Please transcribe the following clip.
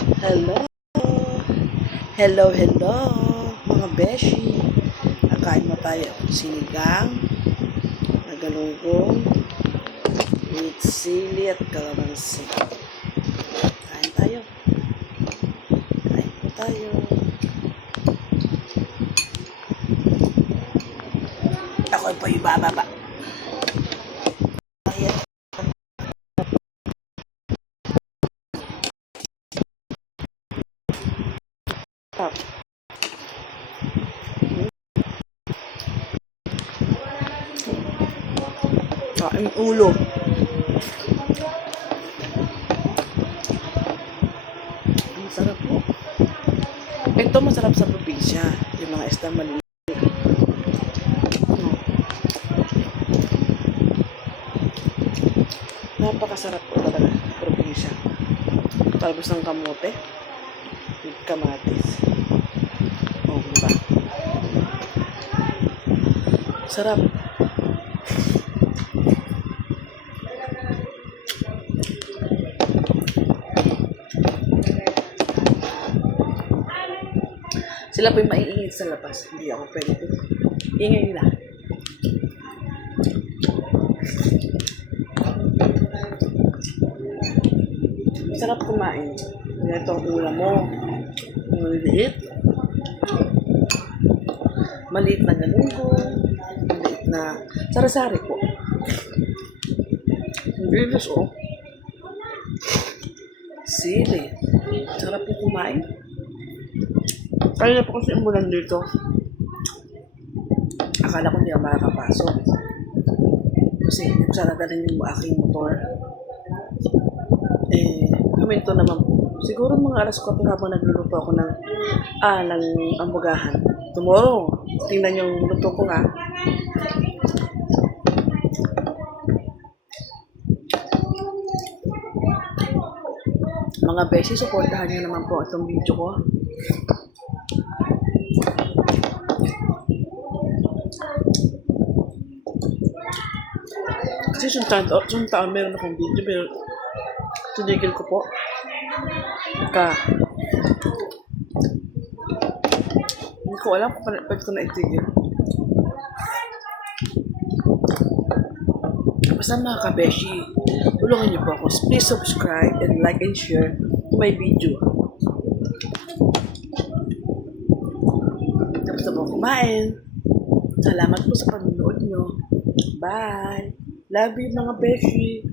Hello! Hello, mga beshi. Nakain mo tayo sinigang na galunggong with sili at kalamansi. Kain tayo. Kain po tayo. Ako'y pa ibababa. Ayan. Kain ulo. Ang sarap po. Ito masarap sa probinsya. Yung mga isdang maliliit. Napakasarap po talaga. Probinsya. Talbos ng kamote. With kamatis. Diba? Sarap. Sila po'y maiingit sa labas. Hindi ako pwede ito. Ingay nila. Sarap kumain. Ito ang ulam mo. Maliit. Maliit na galunggong. Maliit na sari-sari po. Bilis oh. Sili. Sarap po kumain. Kaya na po kasi umulan dito. Akala ko hindi ako makakapasok. Kasi sana dalhin yung aking motor. Huminto naman po. Siguro mga alas 4 habang nagluluto ako ng ambugahan. Tomorrow, tingnan yung luto ko nga. Mga beshi, supportahan niyo naman po itong video ko. Kasi suntaan meron akong video pero tinigil ko po. Hindi ko alam kung pwede ko na itigil. Basta mga kabeshi, tulungan niyo po ako. Please subscribe and like and share my video. Tapos na po kumain. Salamat po sa panonood niyo. Bye! Love you mga beshi!